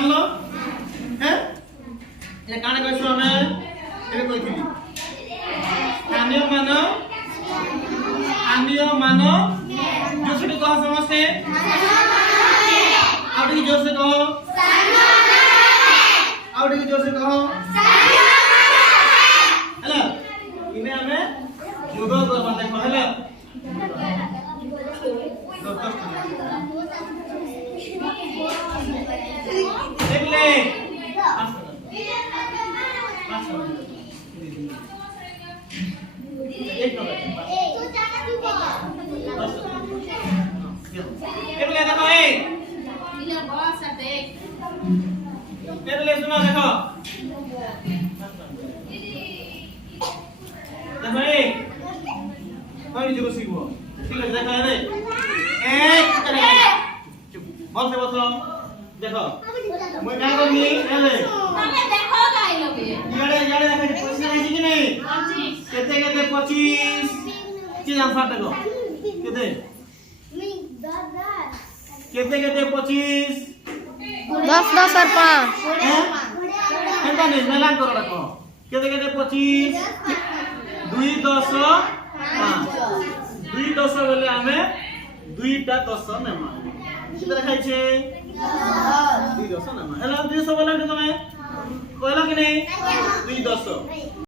जानलो हैं ये काने कहसु हमें एबे कहिथिली स्थानीय मान जो से कहो समझते आउट की जोर से कहो आउट की जोर से कहो हेलो इने हमें युग करबा देखो हेलो देख ले एक तो ले देखो ले सुनो देखो कोई जो सीखो ठीक है देखो रे एक चुप बोल से बसो देखो मैं क्या करनी ले તમે देखो गाई लोग यारे देखे पैसा है कि नहीं केते 25 की आंसर देखो केते 25 10 10 और 5 एंता नहीं मेलान करो रखो केते 25 2 10 5 2 10 बोले हमें 2 टा 10 नेमा कितना रखाई छे 2 10 नेमा हेलो 200 बोले तुमे कहला कि नहीं 2 10